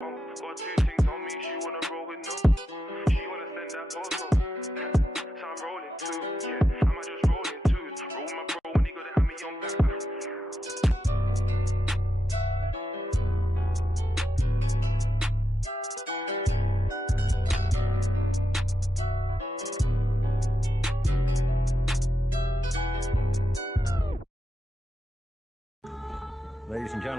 Got two things on me, she wanna roll with no. She wanna send that photo. So I'm rolling too, yeah. I might just roll in twos. Roll my bro when he gotta have me on back. Ladies and gentlemen.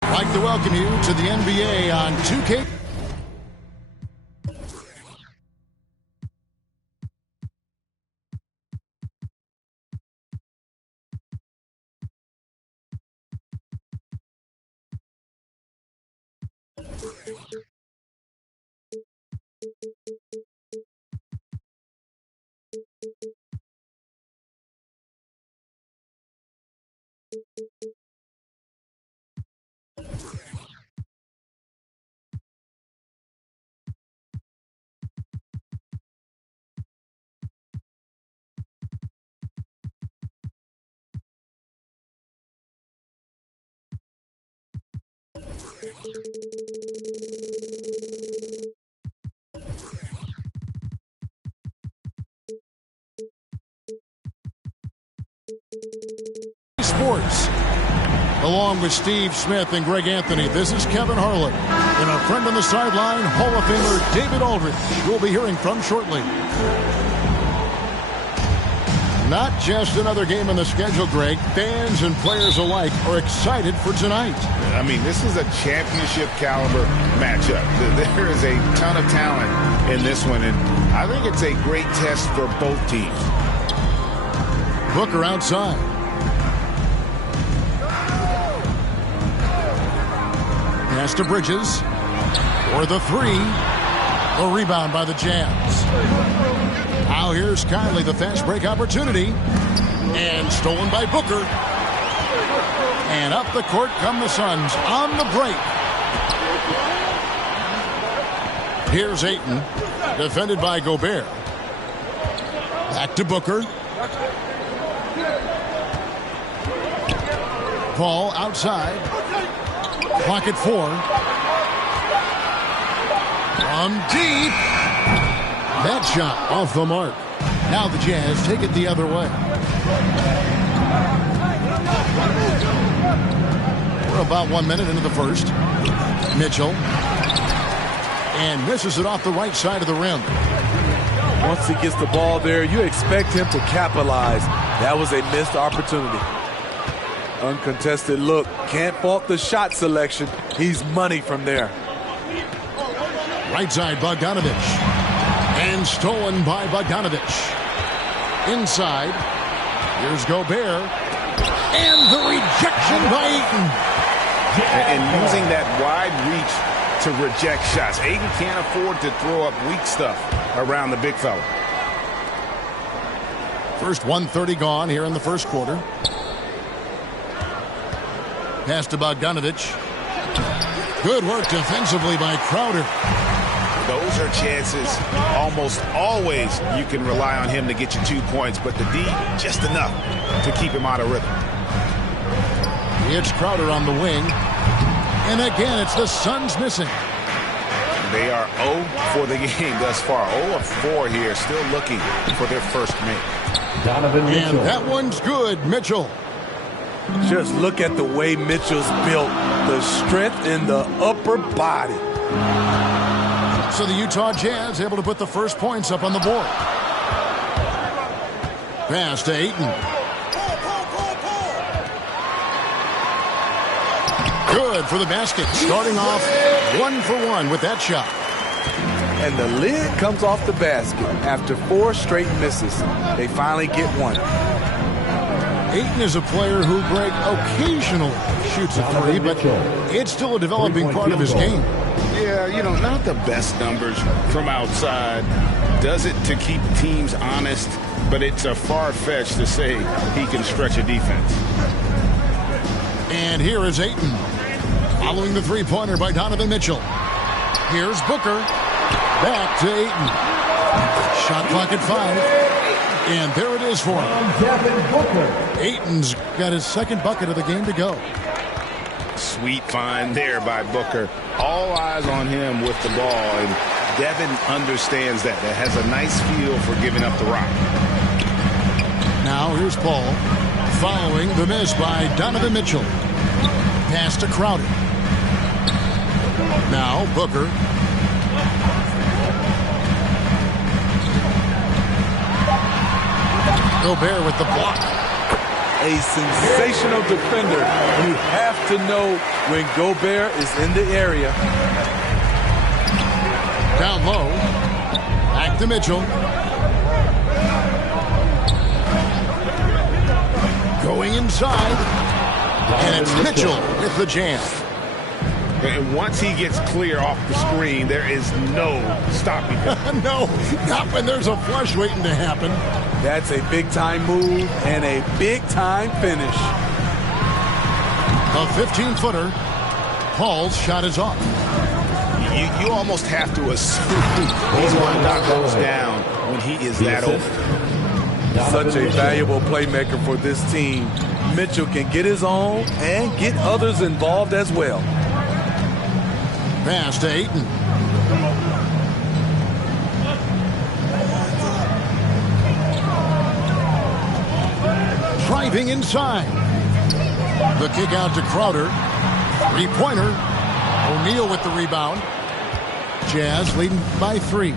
I'd like to welcome you to the NBA on 2K. Sports. Along with Steve Smith and Greg Anthony, this is Kevin Harlan. And our friend on the sideline, Hall of Famer David Aldridge, we'll be hearing from shortly. Not just another game on the schedule, Greg. Fans and players alike are excited for tonight. I mean, this is a championship caliber matchup. There is a ton of talent in this one, and I think it's a great test for both teams. Booker outside. Pass to Bridges for the three. A rebound by the Jazz. Now here's Kylie, the fast break opportunity. And stolen by Booker. And up the court come the Suns on the break. Here's Ayton, defended by Gobert. Back to Booker. Paul outside. Clock at 4. From deep. That shot off the mark. Now the Jazz take it the other way. We're about 1 minute into the first. Mitchell. And misses it off the right side of the rim. Once he gets the ball there, you expect him to capitalize. That was a missed opportunity. Uncontested look. Can't fault the shot selection. He's money from there. Right side, Bogdanovich. And stolen by Bogdanovich. Inside. Here's Gobert. And the rejection by Ayton. And using that wide reach to reject shots. Ayton can't afford to throw up weak stuff around the big fella. First 1:30 gone here in the first quarter. Pass to Bogdanovich. Good work defensively by Crowder. Those are chances almost always you can rely on him to get you 2 points, but the D just enough to keep him out of rhythm. It's Crowder on the wing. And again, it's the Suns missing. They are 0 for the game thus far. 0 of 4 here, still looking for their first make. Donovan Mitchell. And that one's good, Mitchell. Just look at the way Mitchell's built. The strength in the upper body. So the Utah Jazz able to put the first points up on the board. Pass to Ayton. Good for the basket. Starting off 1 for 1 with that shot. and the lid comes off the basket after 4 straight misses. They finally get one. Ayton is a player who, Greg, occasionally shoots a 3, but it's still a developing part of his game. Yeah, you know, not the best numbers from outside. Does it to keep teams honest, but it's a far-fetched to say he can stretch a defense. And here is Ayton, following the three-pointer by Donovan Mitchell. Here's Booker. Back to Ayton. Shot clock at 5. And there it is for him. Ayton's got his second bucket of the game to go. Sweet find there by Booker. All eyes on him with the ball, and Devin understands that. That has a nice feel for giving up the rock. Now here's Paul, following the miss by Donovan Mitchell. Pass to Crowder. Now Booker. Gobert with the block. A sensational defender. You have to know when Gobert is in the area. Down low. Back to Mitchell. Going inside. And it's Mitchell with the jam. And once he gets clear off the screen, there is no stopping him. No, not when there's a flush waiting to happen. That's a big-time move and a big-time finish. A 15-footer. Paul's shot is off. You almost have to assume he's going to knock those down when he is that open. Such a valuable playmaker for this team. Mitchell can get his own and get others involved as well. Pass to Ayton. Driving inside. The kick out to Crowder. Three-pointer. O'Neal with the rebound. Jazz leading by 3.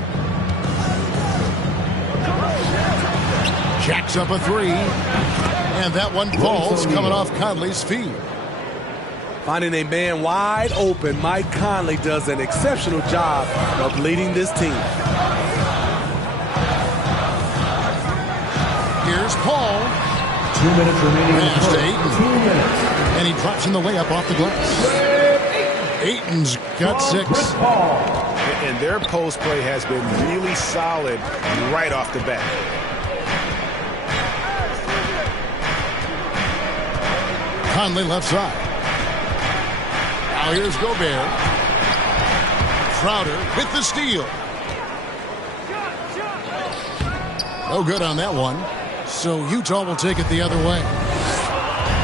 Jacks up a 3. And that one falls, coming off Conley's feet. Finding a man wide open, Mike Conley does an exceptional job of leading this team. Here's Paul. 2 minutes remaining. Pass to Ayton. 2 minutes. And he drops in the layup off the glass. Ayton's got 6. And their post play has been really solid right off the bat. Conley left side. Now here's Gobert. Crowder with the steal. No good on that one. So Utah will take it the other way.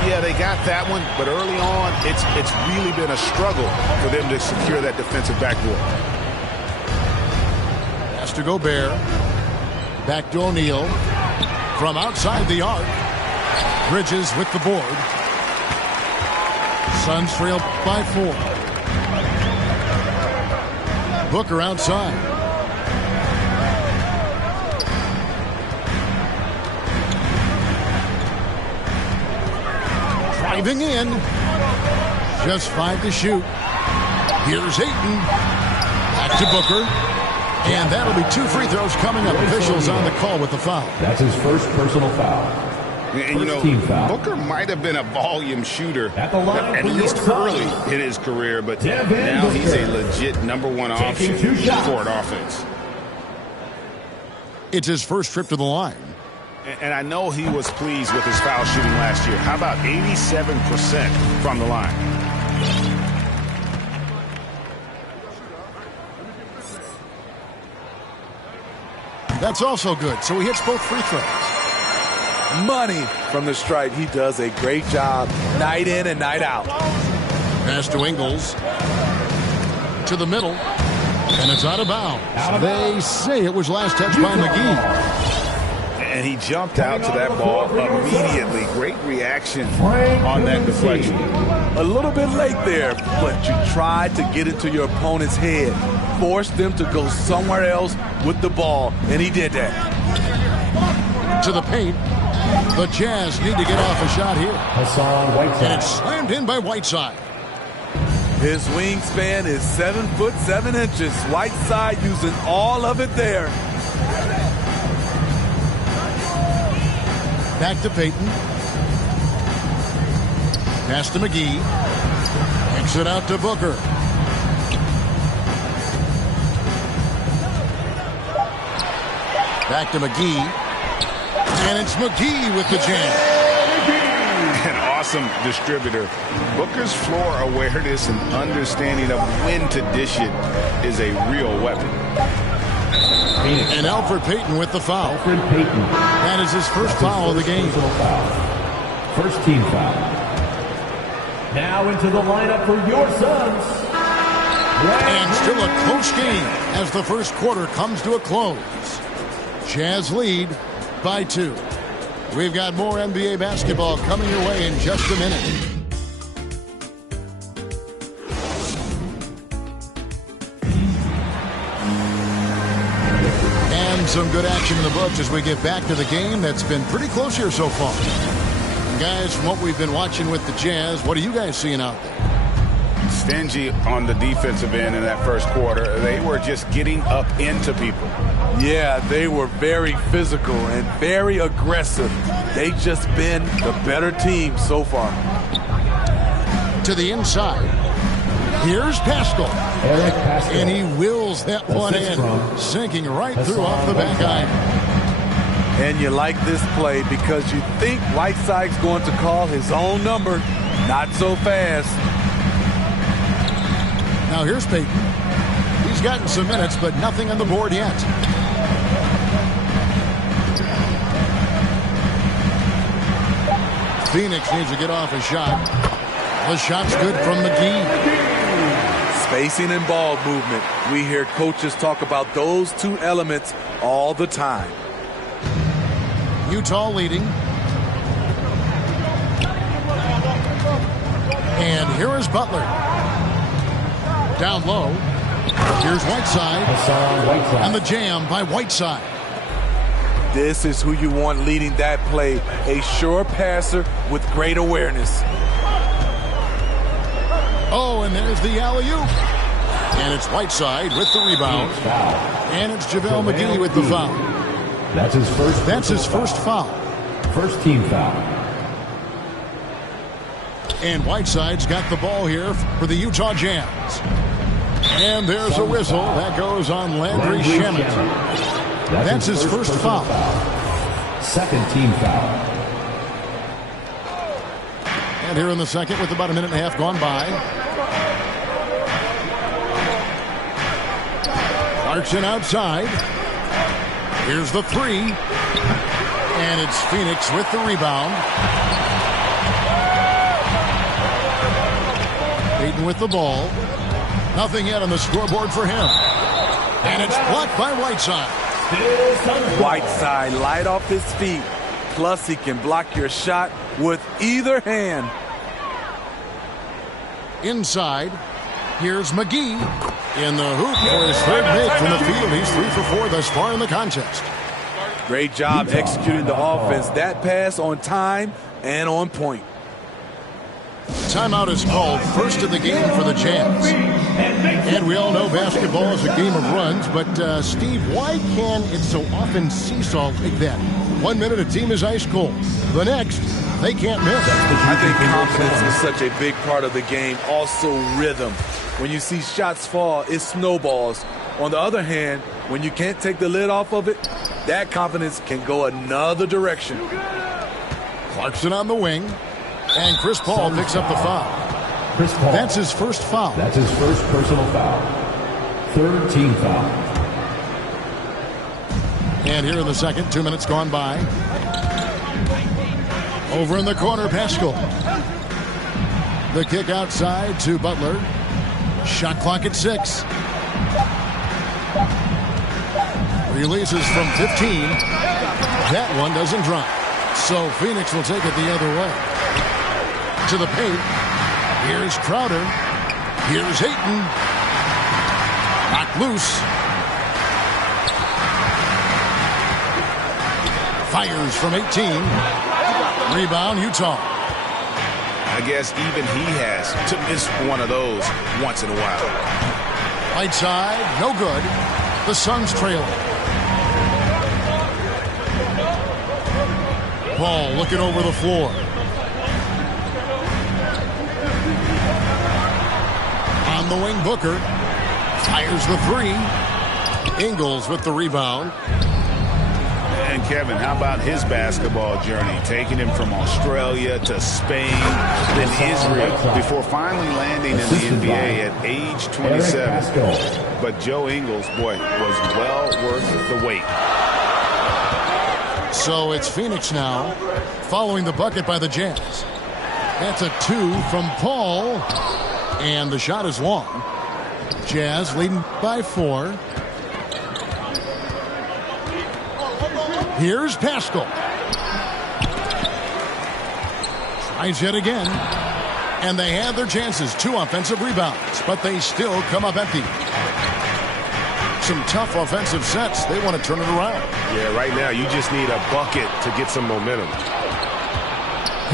Yeah, they got that one, but early on, it's really been a struggle for them to secure that defensive backboard. Pass to Gobert. Back to O'Neal. From outside the arc. Bridges with the board. Suns trail by 4. Booker outside. Driving in. Just 5 to shoot. Here's Ayton. Back to Booker. And that'll be 2 free throws coming up. Officials on the call with the foul. That's his first personal foul. And, you know, Booker might have been a volume shooter at least early in his career, but now he's a legit #1 option for an offense. It's his first trip to the line. And I know he was pleased with his foul shooting last year. How about 87% from the line? That's also good. So he hits both free throws. Money from the stripe. He does a great job night in and night out. Pass to Ingles. To the middle. And it's out of bounds. They say it was last touched by McGee. And he jumped out to that ball immediately. Great reaction on that deflection. A little bit late there, but you tried to get into your opponent's head. Force them to go somewhere else with the ball, and he did that. To the paint. The Jazz need to get off a shot here. Hassan Whiteside. And it's slammed in by Whiteside. His wingspan is 7 foot 7 inches. Whiteside using all of it there. Back to Payton. Pass to McGee. Kicks it out to Booker. Back to McGee. And it's McGee with the jam. An awesome distributor. Booker's floor awareness and understanding of when to dish it is a real weapon. And Elfrid Payton with the foul. Elfrid Payton. That is his first foul of the game. First team foul. Now into the lineup for your Suns. And still a close game as the first quarter comes to a close. Jazz lead by 2. We've got more NBA basketball coming your way in just a minute. And some good action in the books as we get back to the game that's been pretty close here so far. And guys, from what we've been watching with the Jazz, what are you guys seeing out there? Stingy on the defensive end in that first quarter. They were just getting up into people. Yeah, they were very physical and very aggressive. They just been the better team so far. To the inside. Here's Pascal. Eric Pascal. And he wills that one in, sinking right through off the back iron. And you like this play because you think Whiteside's going to call his own number. Not so fast. Now here's Payton. He's gotten some minutes, but nothing on the board yet. Phoenix needs to get off a shot. The shot's good from McGee. Spacing and ball movement. We hear coaches talk about those two elements all the time. Utah leading. And here is Butler. Down low. Here's Whiteside. And the jam by Whiteside. This is who you want leading that play. A sure passer with great awareness. Oh, and there's the alley-oop. And it's Whiteside with the rebound. And it's JaVale McGee with the foul. That's his first foul. First team foul. And Whiteside's got the ball here for the Utah Jazz. And there's a whistle. That goes on Landry Shamet. That's his first foul. Second team foul. And here in the second with about a minute and a half gone by. Clarkson outside. Here's the three. And it's Phoenix with the rebound. Payton with the ball. Nothing yet on the scoreboard for him. And it's blocked by Whiteside. Whiteside light off his feet. Plus he can block your shot with either hand. Inside. Here's McGee in the hoop for his third make from the field. He's 3 for 4 thus far in the contest. Great job executing the offense. That pass on time and on point. Timeout is called, first of the game for the Jazz. And we all know basketball is a game of runs, but Steve, why can it so often seesaw like that? 1 minute a team is ice cold. The next, they can't miss. I think confidence is such a big part of the game. Also rhythm. When you see shots fall, it snowballs. On the other hand, when you can't take the lid off of it, that confidence can go another direction. Clarkson on the wing. And Chris Paul picks up the foul. Chris Paul. That's his first foul. That's his first personal foul. Third team foul. And here in the second, 2 minutes gone by. Over in the corner, Pascal. The kick outside to Butler. Shot clock at 6. Releases from 15. That one doesn't drop. So Phoenix will take it the other way. To the paint. Here's Crowder. Here's Ayton. Knocked loose. Fires from 18. Rebound, Utah. I guess even he has to miss one of those once in a while. Right side, no good. The Suns trailing. Paul looking over the floor. On the wing, Booker fires the three. Ingles with the rebound. And Kevin, how about his basketball journey? Taking him from Australia to Spain, then Israel, before finally landing in the NBA at age 27. But Joe Ingles, boy, was well worth the wait. So it's Phoenix now, following the bucket by the Jazz. That's a 2 from Paul, and the shot is long. Jazz leading by 4. Here's Pascal. Tries yet again. And they have their chances. 2 offensive rebounds, but they still come up empty. Some tough offensive sets. They want to turn it around. Yeah, right now you just need a bucket to get some momentum.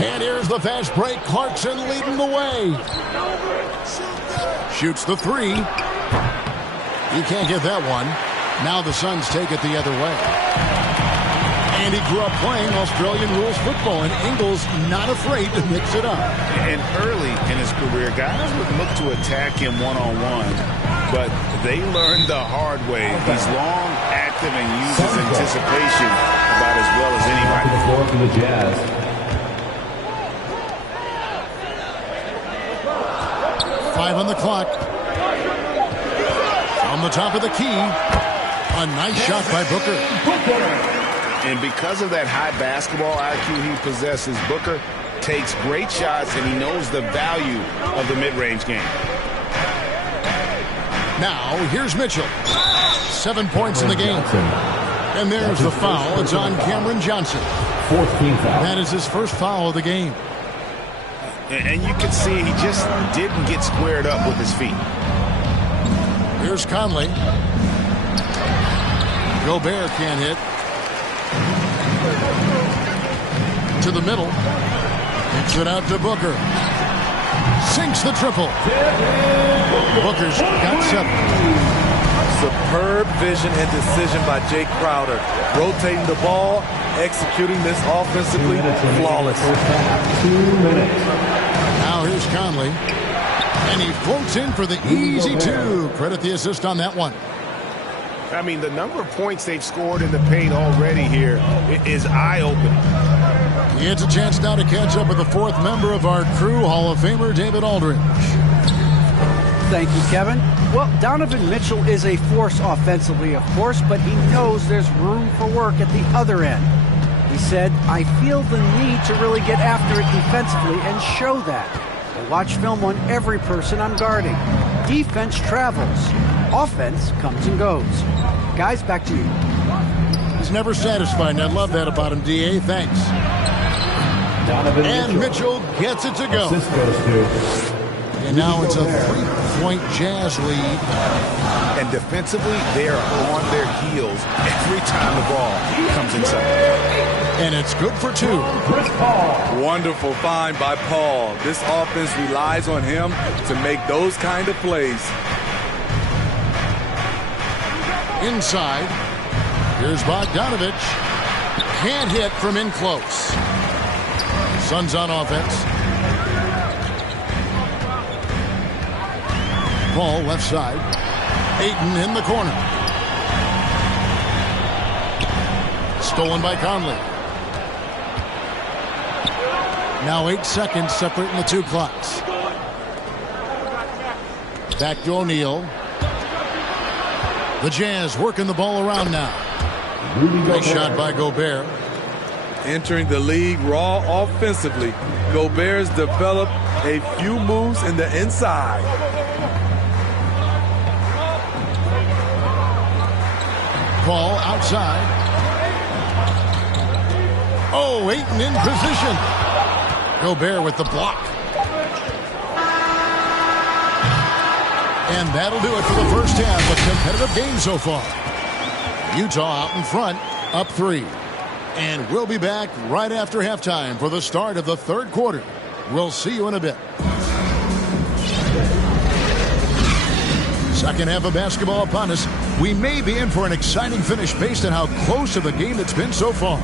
And here's the fast break. Clarkson leading the way. Shoots the 3. He can't get that one. Now the Suns take it the other way. And he grew up playing Australian rules football, and Ingles not afraid to mix it up. And early in his career, guys would look to attack him one-on-one, but they learned the hard way. He's long, active, and uses anticipation about as well as anybody. The floor for the Jazz. Five on the clock. From the top of the key, a nice shot by Booker. And because of that high basketball IQ he possesses, Booker takes great shots, and he knows the value of the mid-range game. Now, here's Mitchell. 7 points in the game. And there's the foul. It's on Cameron Johnson. 14th foul. That is his first foul of the game. And you can see he just didn't get squared up with his feet. Here's Conley. Gobert can't hit. To the middle. Kicks it out to Booker. Sinks the triple. Booker's got 7. Superb vision and decision by Jake Crowder. Rotating the ball, executing this offensively flawless. 2 minutes. Now here's Conley. And he floats in for the easy 2. Credit the assist on that one. I mean, the number of points they've scored in the paint already here is eye-opening. He gets a chance now to catch up with the 4th member of our crew, Hall of Famer David Aldridge. Thank you, Kevin. Well, Donovan Mitchell is a force offensively, of course, but he knows there's room for work at the other end. He said, I feel the need to really get after it defensively and show that. I watch film on every person I'm guarding. Defense travels. Offense comes and goes. Guys, back to you. He's never satisfied, and I love that about him, D.A. Thanks. And Mitchell gets it to go. Assist goes to. And now it's a 3-point Jazz lead. And defensively, they are on their heels every time the ball comes inside. And it's good for 2. Chris Paul. Wonderful find by Paul. This offense relies on him to make those kind of plays. Inside. Here's Bogdanovich. Can't hit from in close. Suns on offense. Paul left side. Ayton in the corner. Stolen by Conley. Now 8 seconds separating the 2 clocks. Back to O'Neal. The Jazz working the ball around now. Nice shot by Gobert. Entering the league raw offensively, Gobert's developed a few moves in the inside. Paul outside. Oh, Ayton in position. Gobert with the block. And that'll do it for the first half. A competitive game so far. Utah out in front, up 3. And we'll be back right after halftime for the start of the 3rd quarter. We'll see you in a bit. Second half of basketball upon us. We may be in for an exciting finish based on how close of a game it's been so far.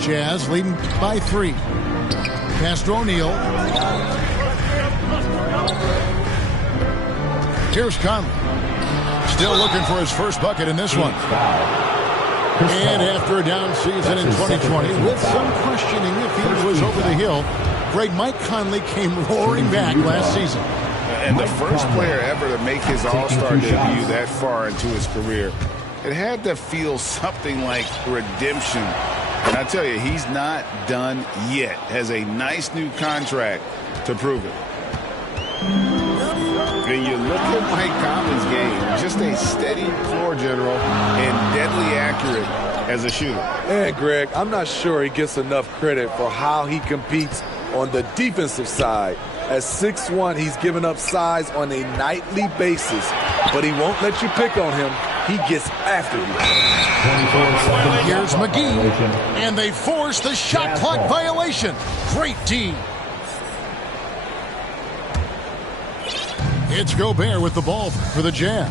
Jazz leading by 3. Pass to O'Neal. Here's Conley. Still looking for his first bucket in this one. And after a down season in 2020, with some questioning if he was over the hill, Greg, Mike Conley came roaring back last season. And the first player ever to make his All-Star debut that far into his career, it had to feel something like redemption. And I tell you, he's not done yet. Has a nice new contract to prove it. And you look at Mike Conley's game, just a steady floor general and deadly accurate as a shooter. And Greg, I'm not sure he gets enough credit for how he competes on the defensive side. At 6'1", he's given up size on a nightly basis, but he won't let you pick on him. He gets after you. Here's McGee, and they force the shot clock violation. Great D. It's Gobert with the ball for the Jazz.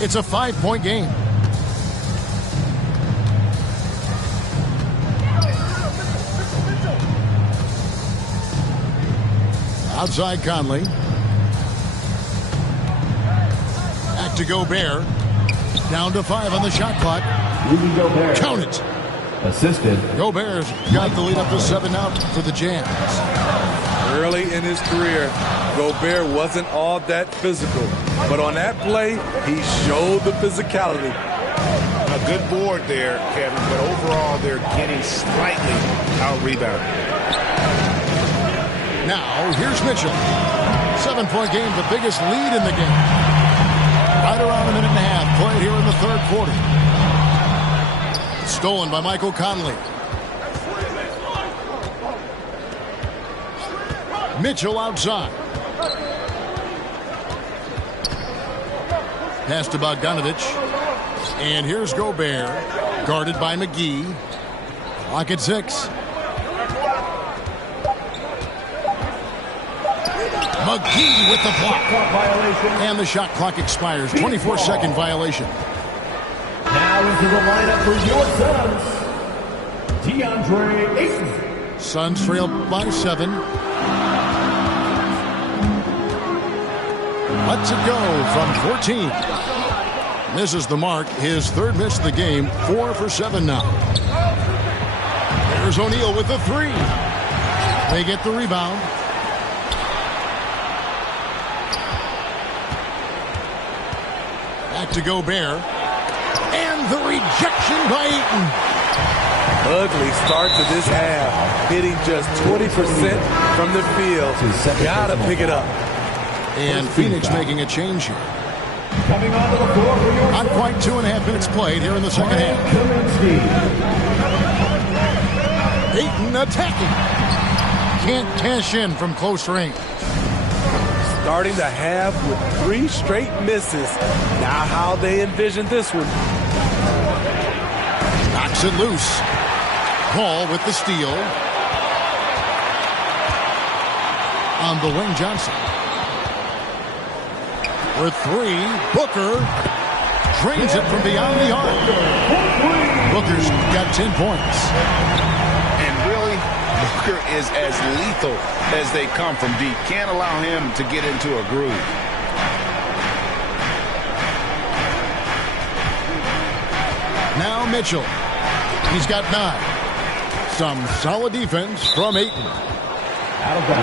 It's a 5-point game. Outside Conley. Back to Gobert. Down to 5 on the shot clock. Rudy Gobert. Count it. Assisted. Gobert's got the lead up to 7 now for the Jazz. Early in his career, Gobert wasn't all that physical. But on that play, he showed the physicality. A good board there, Kevin, but overall they're getting slightly out-rebounded. Now, here's Mitchell. 7-point game, the biggest lead in the game. Right around a minute and a half played here in the third quarter. Stolen by Michael Conley. Mitchell outside. Pass to Bogdanovich. And here's Gobert. Guarded by McGee. Clock at 6. McGee with the block. And the shot clock expires. 24-second violation. Now into the lineup for your Suns, DeAndre Ayton. Suns trail by 7. Lets it go from 14. Misses the mark. His third miss of the game. 4 for 7 now. There's O'Neal with the 3. They get the rebound. Back to Gobert. And the rejection by Ayton. Ugly start to this half. Hitting just 20% from the field. Gotta pick it up. And Phoenix making a change here. Coming onto the floor for your Not quite 2.5 minutes played here in the second half. Ayton attacking. Can't cash in from close range. Starting the half with 3 straight misses. Now how they envision this one. Knocks it loose. Paul with the steal. On the wing, Johnson. For 3, Booker drains it from beyond the arc. Booker's got 10 points. And really, Booker is as lethal as they come from deep. Can't allow him to get into a groove. Now Mitchell. He's got 9. Some solid defense from Ayton.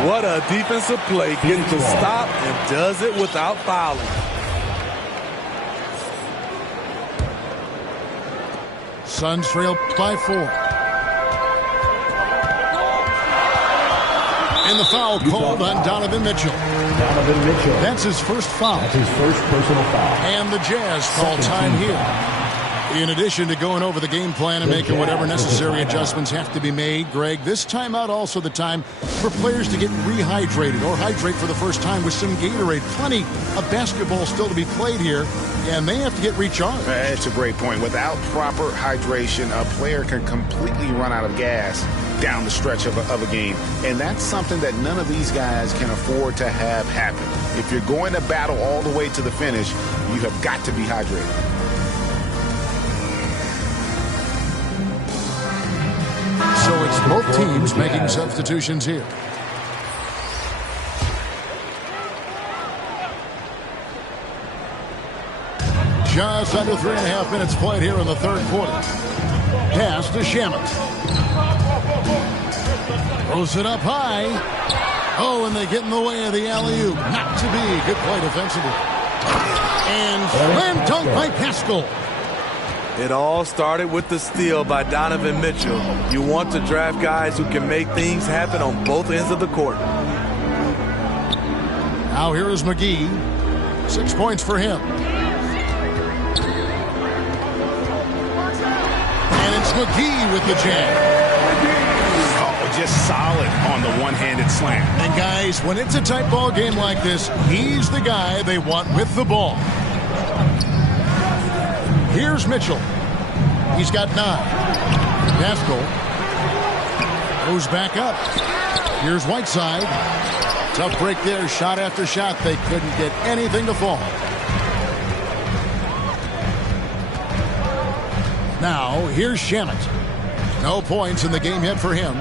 What a defensive play. Gets to stop and does it without fouling. Suns trail by 4. And the foul called on Donovan Mitchell. Donovan Mitchell. That's his first foul. That's his first personal foul. And the Jazz call time here. In addition to going over the game plan and making whatever necessary adjustments have to be made, Greg, this timeout also the time for players to get rehydrated or hydrate for the first time with some Gatorade. Plenty of basketball still to be played here, and they have to get recharged. That's a great point. Without proper hydration, a player can completely run out of gas down the stretch of a game. And that's something that none of these guys can afford to have happen. If you're going to battle all the way to the finish, you have got to be hydrated. So it's both teams making substitutions here. Just under 3.5 minutes played here in the third quarter. Pass to Shamet. Throws it up high. Oh, and they get in the way of the alley-oop. Not to be. Good play defensively. And slam dunk by Paschall. It all started with the steal by Donovan Mitchell. You want to draft guys who can make things happen on both ends of the court. Now here is McGee. 6 points for him. And it's McGee with the jam. Oh, just solid on the one-handed slam. And guys, when it's a tight ball game like this, he's the guy they want with the ball. Here's Mitchell. He's got 9. Paschall goes back up. Here's Whiteside. Tough break there. Shot after shot. They couldn't get anything to fall. Now, here's Shamet. No points in the game yet for him.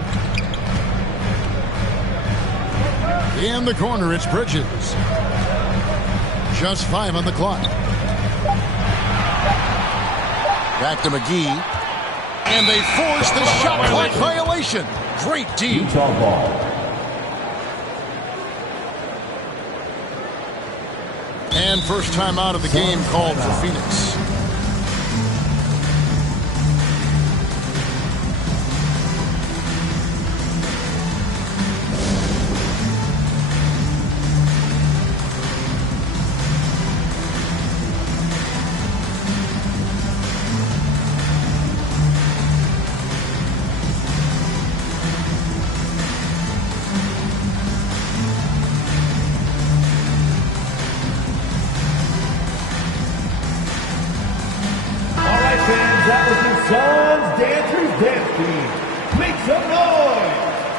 In the corner, it's Bridges. Just 5 on the clock. Back to McGee. And they force the shot clock violation. Great D. Utah ball. And first time out of the game called for Phoenix.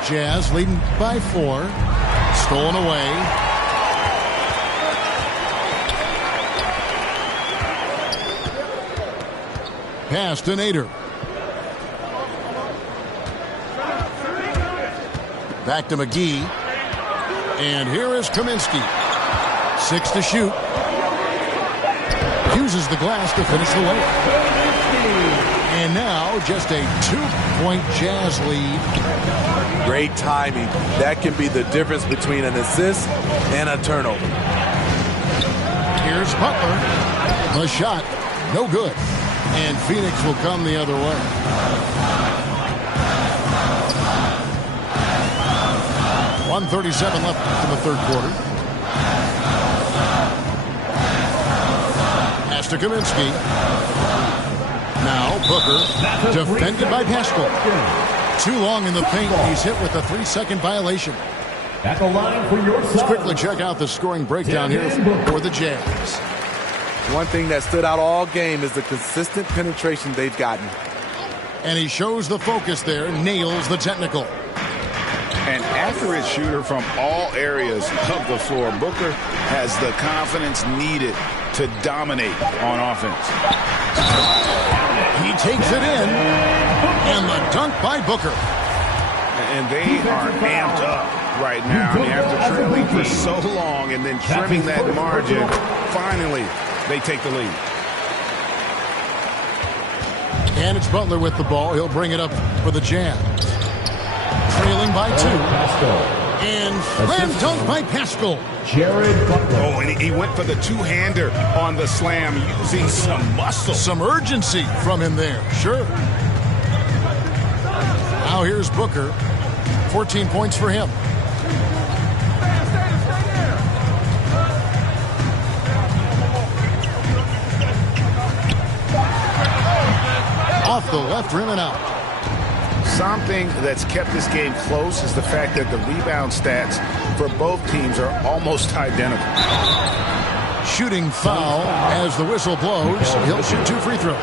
Jazz leading by 4. Stolen away. Pass to Nader. Back to McGee. And here is Kaminsky. 6 to shoot. Uses the glass to finish the layup. And now just a 2-point Jazz lead. Great timing. That can be the difference between an assist and a turnover. Here's Butler. The shot, no good. And Phoenix will come the other way. .137 left in the third quarter. Pass to Kaminsky. Now Booker, defended by Paschall. Too long in the paint. He's hit with a 3-second violation. At the line for your Let's quickly check out the scoring breakdown here for the Jazz. One thing that stood out all game is the consistent penetration they've gotten. And he shows the focus there, nails the technical. An accurate shooter from all areas of the floor. Booker has the confidence needed to dominate on offense. He takes it in, and the dunk by Booker. And they are amped up right now. I mean, after trailing for so long and then trimming that margin, finally they take the lead. And it's Butler with the ball. He'll bring it up for the Jazz. Trailing by 2. And slam dunk by Paschall. Jared Butler. Oh, and he went for the two-hander on the slam, using some muscle. Some urgency from him there, sure. Now here's Booker. 14 points for him. the left rim and out. Something that's kept this game close is the fact that the rebound stats for both teams are almost identical. Shooting foul as the whistle blows. He'll shoot 2 free throws.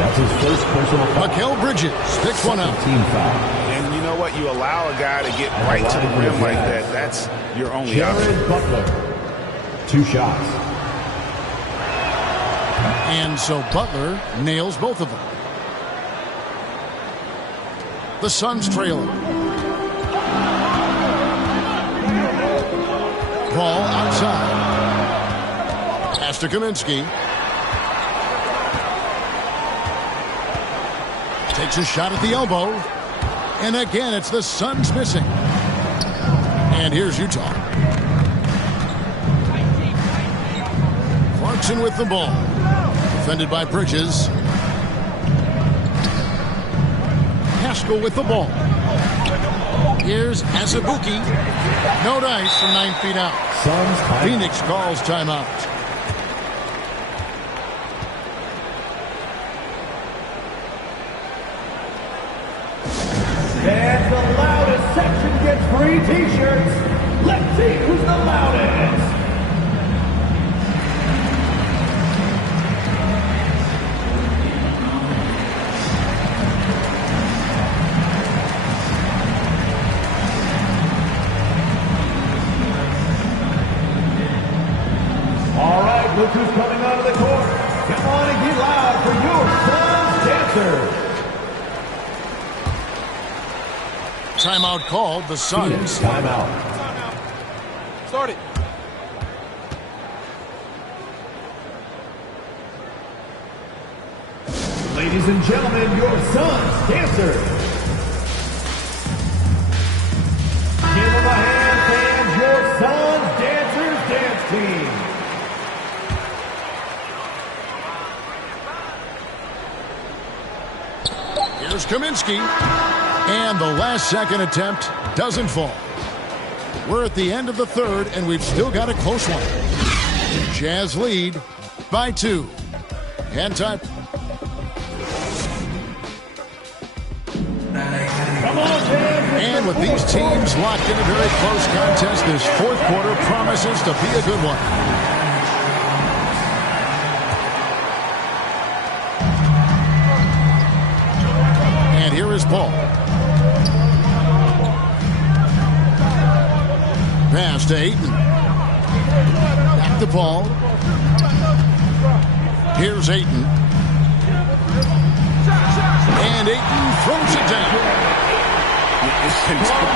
That's his first personal foul. Mikal Bridges picks one out. Team foul. And you know what? You allow a guy to get right to the rim like that. That's your only option. Jared Butler. 2 shots. And so Butler nails both of them. The Suns trailing. Ball outside. Pass to Kaminsky. Takes a shot at the elbow. And again, it's the Suns missing. And here's Utah. Clarkson with the ball. Defended by Bridges. Haskell with the ball. Here's Azubuike. No dice from 9 feet out. Phoenix calls timeout. And the loudest section gets free t-shirts. Let's see who's the loudest. All right, look who's coming out of the court. Come on and get loud for your Suns dancers. Timeout called. The Suns. Timeout. Start it. Ladies and gentlemen, your Suns dancers. Give them a hand, fans. Your Suns dancers dance team. Here's Kaminsky. And the last second attempt doesn't fall. We're at the end of the third, and we've still got a close one. Jazz lead by 2. Hand time. And with these teams locked in a very close contest, this fourth quarter promises to be a good one. And here is Paul. Pass to Ayton. Back to Paul. Here's Ayton. And Ayton throws it down.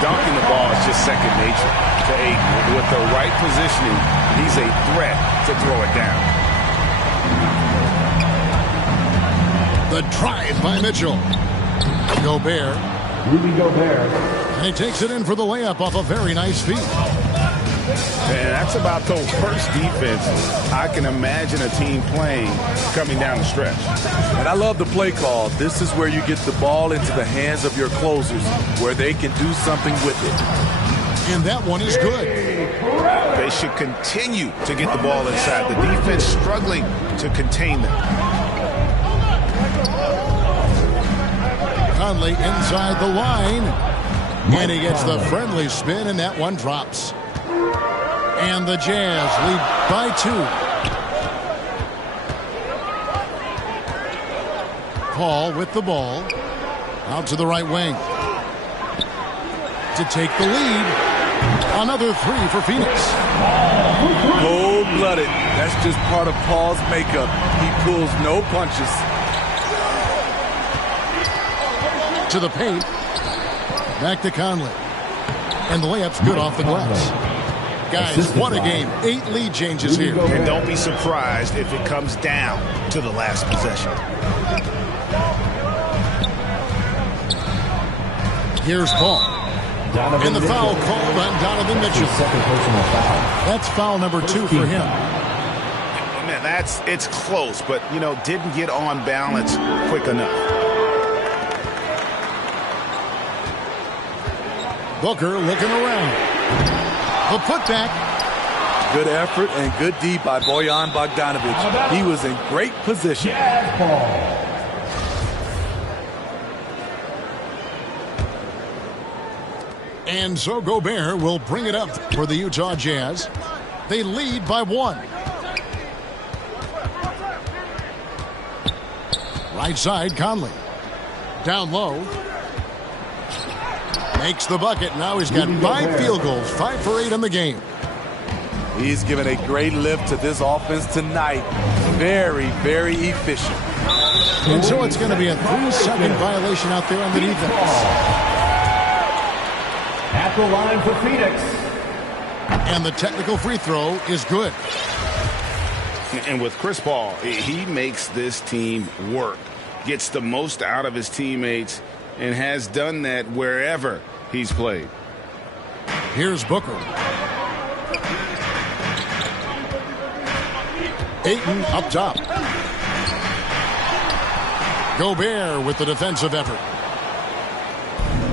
Dunking the ball is just second nature to Ayton. With the right positioning, he's a threat to throw it down. The drive by Mitchell. Gobert. Rudy Gobert. And he takes it in for the layup off a very nice feed. And that's about the worst defense I can imagine a team playing coming down the stretch. And I love the play call. This is where you get the ball into the hands of your closers, where they can do something with it. And that one is good. They should continue to get the ball inside. The defense struggling to contain them. Conley inside the line. And he gets the friendly spin, and that one drops. And the Jazz lead by 2. Paul with the ball. Out to the right wing. To take the lead. Another 3 for Phoenix. Cold-blooded. That's just part of Paul's makeup. He pulls no punches. To the paint. Back to Conley. And the layup's good off the glass. Guys, what a game. 8 lead changes here. And don't be surprised if it comes down to the last possession. Here's Paul. And the foul called on Donovan Mitchell. Second personal foul. That's foul number 2 for him. Man, it's close, but, didn't get on balance quick enough. Booker looking around. The putback. Good effort and good D by Bojan Bogdanovic. He was in great position. Jazz ball. And so Gobert will bring it up for the Utah Jazz. They lead by 1. Right side, Conley. Down low. Makes the bucket. Now he's got 5 field goals, 5 for 8 in the game. He's given a great lift to this offense tonight. Very, very efficient. And so it's going to be a 3-second violation out there on the defense. At the line for Phoenix. And the technical free throw is good. And with Chris Paul, he makes this team work. Gets the most out of his teammates and has done that wherever he's played. Here's Booker. Ayton up top. Gobert with the defensive effort.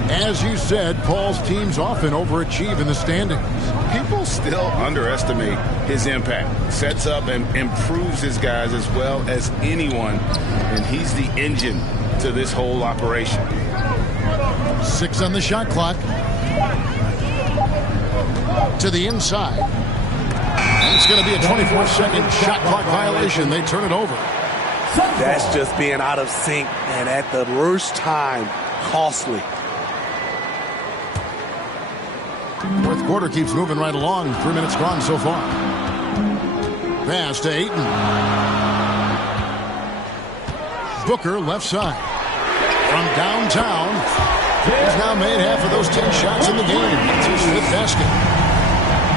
As you said, Paul's teams often overachieve in the standings. People still underestimate his impact. Sets up and improves his guys as well as anyone. And he's the engine to this whole operation. 6 on the shot clock. To the inside. And it's going to be a 24-second shot clock violation. They turn it over. That's just being out of sync and at the worst time, costly. Fourth quarter keeps moving right along. 3 minutes gone so far. Pass to Ayton. Booker left side. From downtown. He's now made half of those 10 shots in the game. It's his 5th basket.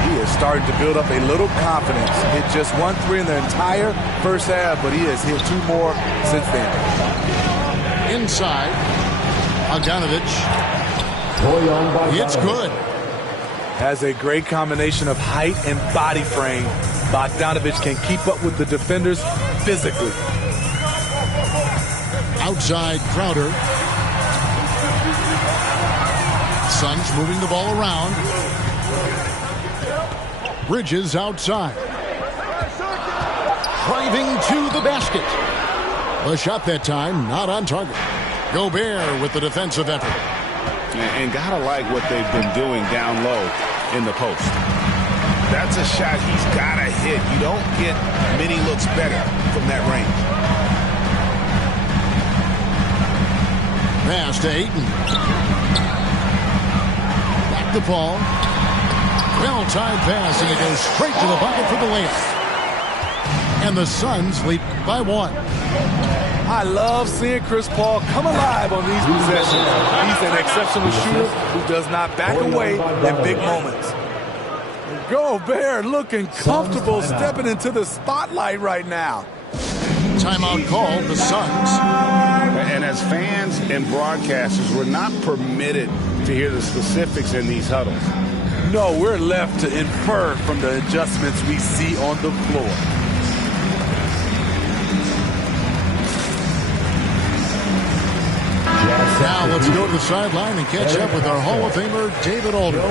He is starting to build up a little confidence. Hit just 1 3 in the entire first half, but he has hit 2 more since then. Inside. Bogdanovic. It's good. Has a great combination of height and body frame. Bogdanovic can keep up with the defenders physically. Outside Crowder. Suns moving the ball around. Bridges outside. Driving to the basket. The shot that time not on target. Gobert with the defensive effort. And gotta like what they've been doing down low in the post. That's a shot he's gotta hit. You don't get many looks better from that range. Pass to Ayton. Back to Paul. Well-timed pass, and it goes straight to the bucket for the layup. And the Suns lead by 1. I love seeing Chris Paul come alive on these possessions. He's an exceptional shooter who does not back away in big moments. Gobert looking comfortable stepping into the spotlight right now. Timeout called, the Suns. And as fans and broadcasters, we're not permitted to hear the specifics in these huddles. No, we're left to infer from the adjustments we see on the floor. Now let's go to the sideline and catch up with our Hall of Famer, David Aldridge.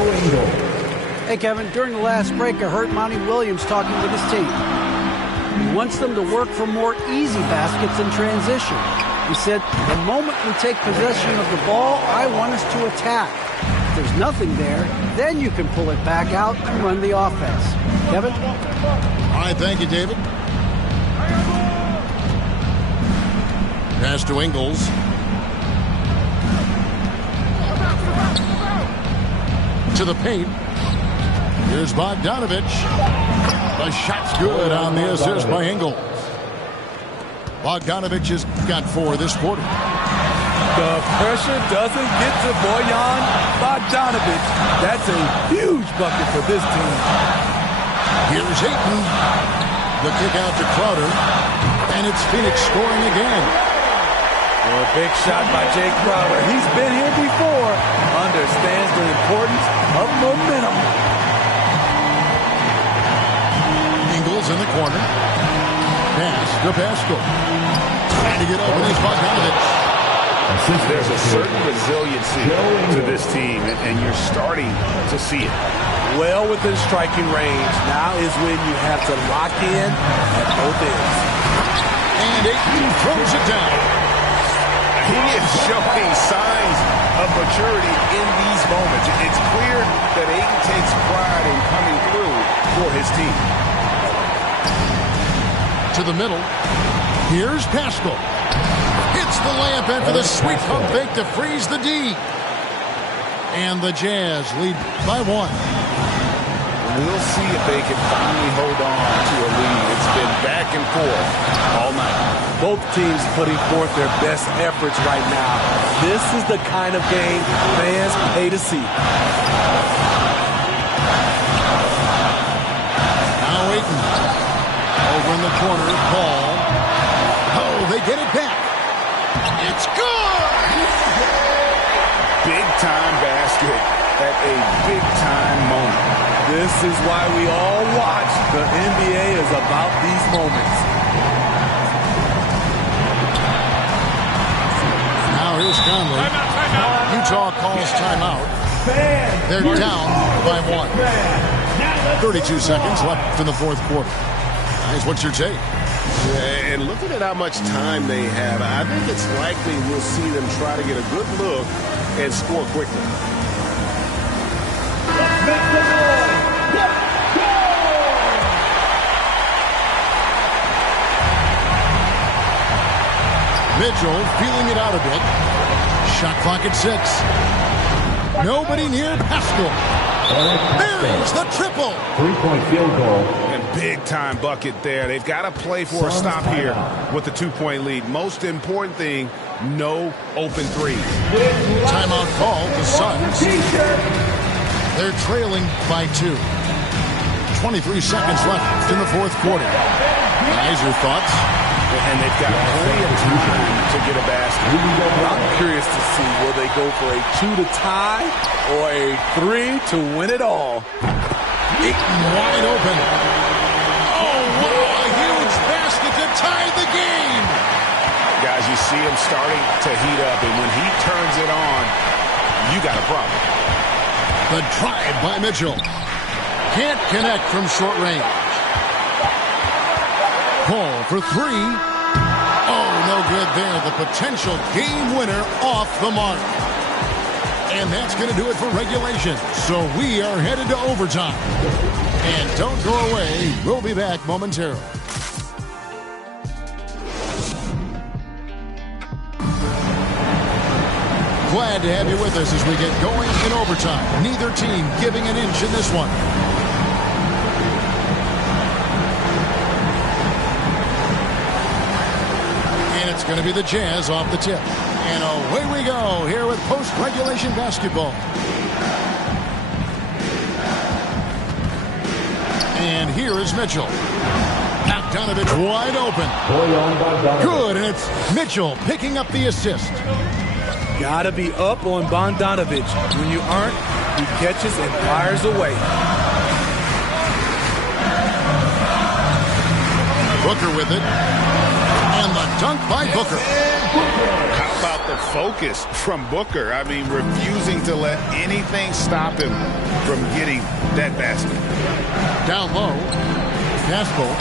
Hey, Kevin, during the last break, I heard Monty Williams talking with his team. He wants them to work for more easy baskets in transition. He said, the moment we take possession of the ball, I want us to attack. If there's nothing there, then you can pull it back out and run the offense. Kevin? All right, thank you, David. Pass to Ingles. To the paint. Here's Bogdanovic. The shot's good on the assist by Ingles. Bogdanovic has got 4 this quarter. The pressure doesn't get to Bojan Bogdanovic. That's a huge bucket for this team. Here's Ayton. The kick out to Crowder. And it's Phoenix scoring again. A big shot by Jay Crowder. He's been here before. Understands the importance of momentum. Ingles in the corner. Pass to Pascal. Trying to get open is Bogdanovic. There's a certain resiliency to this team, and you're starting to see it. Well within striking range. Now is when you have to lock in at both ends. And Ayton throws it down. He is showing signs of maturity in these moments. It's clear that Ayton takes pride in coming through for his team. To the middle. Here's Pascal. Hits the layup in for the sweet pump fake to freeze the D. And the Jazz lead by 1. We'll see if they can finally hold on to a lead. It's been back and forth all night. Both teams putting forth their best efforts right now. This is the kind of game fans pay to see. Now Ayton. Over in the corner, Paul. Oh, they get it back. It's good! Big-time basket at a big-time moment. This is why we all watch. The NBA is about these moments. Now here's Conley. Utah calls timeout. They're down by 1. 32 seconds left in the fourth quarter. Guys, what's your take? And looking at how much time they have, I think it's likely we'll see them try to get a good look and score quickly. Mitchell feeling it out a bit. Shot clock at 6. Nobody near Pascal. There's the triple. 3-point field goal. And big-time bucket there. They've got to play for a stop here with the 2-point lead. Most important thing, no open threes. Timeout called. The Suns. They're trailing by 2. 23 seconds left in the fourth quarter. Guys, your thoughts? And they've got plenty of time to get a basket. I'm curious to see, will they go for a 2 to tie or a 3 to win it all? Ayton wide open. Oh, wow, a huge basket to tie the game. Guys, you see him starting to heat up, and when he turns it on, you got a problem. The drive by Mitchell. Can't connect from short range. Paul for 3. Oh, no good there. The potential game winner off the mark. And that's going to do it for regulation. So we are headed to overtime. And don't go away. We'll be back momentarily. Glad to have you with us as we get going in overtime. Neither team giving an inch in this one. And it's going to be the Jazz off the tip. And away we go here with post-regulation basketball. And here is Mitchell. Bogdanovich wide open. Good, and it's Mitchell picking up the assist. Gotta be up on Bogdanovich. When you aren't, he catches and fires away. Booker with it. And the dunk by Booker. How about the focus from Booker? I mean, refusing to let anything stop him from getting that basket. Down low. Pascal.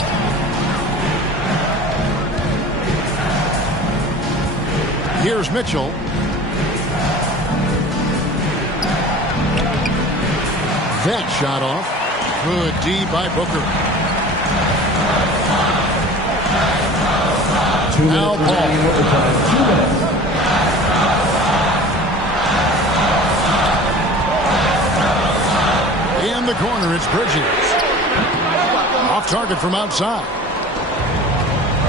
Here's Mitchell. That shot off. Good D by Booker. Now Paul. In the corner, it's Bridges. Off target from outside.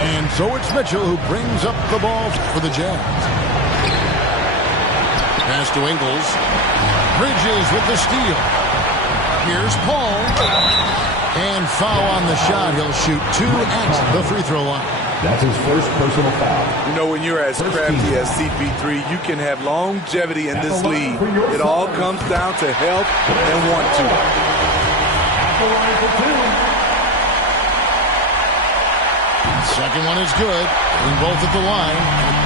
And so it's Mitchell who brings up the ball for the Jazz. Pass to Ingles. Bridges with the steal. Here's Paul. And foul on the shot. He'll shoot 2 at the free throw line. That's his first personal foul. You know, when you're as crafty as CP3, you can have longevity in this league. It all comes down to health and want to. Second one is good. In both at the line.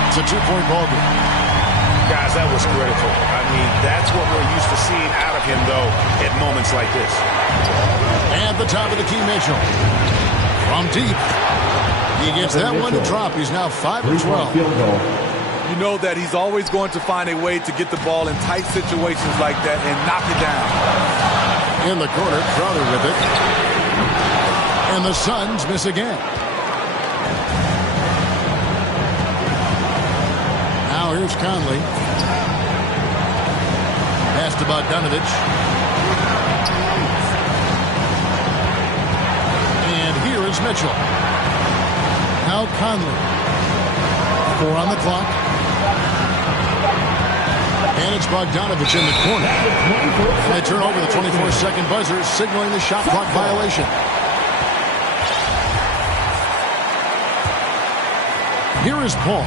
It's a 2-point ball game. Guys, that was critical. I mean, that's what we're used to seeing out of him, though, at moments like this. At the top of the key, Mitchell. From deep. He gets that one to drop. He's now 5 of 12. You know that he's always going to find a way to get the ball in tight situations like that and knock it down. In the corner, Crowder with it. And the Suns miss again. Now here's Conley. Pass to Bogdanovich. And here is Mitchell. Now Conley. 4 on the clock. And it's Bogdanovich in the corner. And they turn over the 24-second buzzer, signaling the shot clock violation. Here is Paul.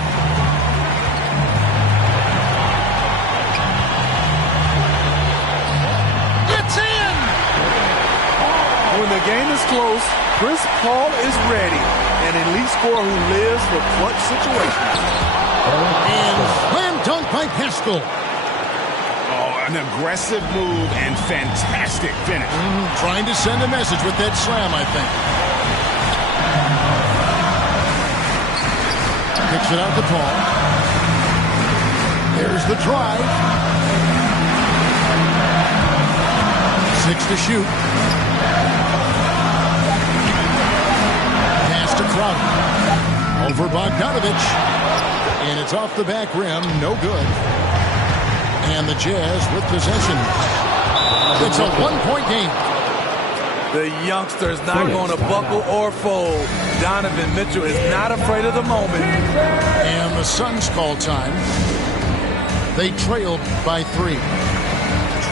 It's in! When the game is close, Chris Paul is ready. An elite scorer who lives for clutch situations. And slam dunk by Pascal. An aggressive move and fantastic finish. Trying to send a message with that slam, I think. Kicks it out to Paul. There's the drive. 6 to shoot. Pass to Crowder. Over Bogdanovich. And it's off the back rim. No good. And the Jazz with possession. It's a one-point game. The youngster's not going to buckle or fold. Donovan Mitchell is not afraid of the moment. And the Suns call time. They trailed by 3.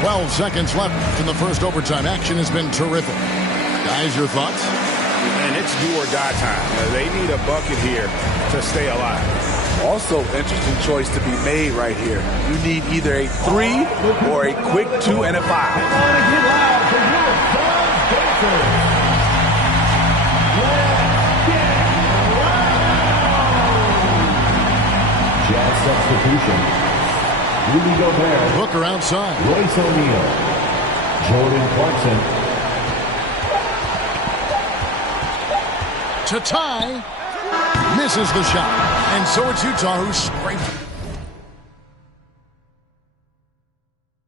12 seconds left in the first overtime. Action has been terrific. Guys, your thoughts? And it's do or die time. They need a bucket here to stay alive. Also, interesting choice to be made right here. You need either a 3 or a quick 2 and a 5. Jazz substitution. Rudy Gobert. Booker outside. Royce O'Neal. Jordan Clarkson. To tie. Misses the shot. And so it's Utah who scraped.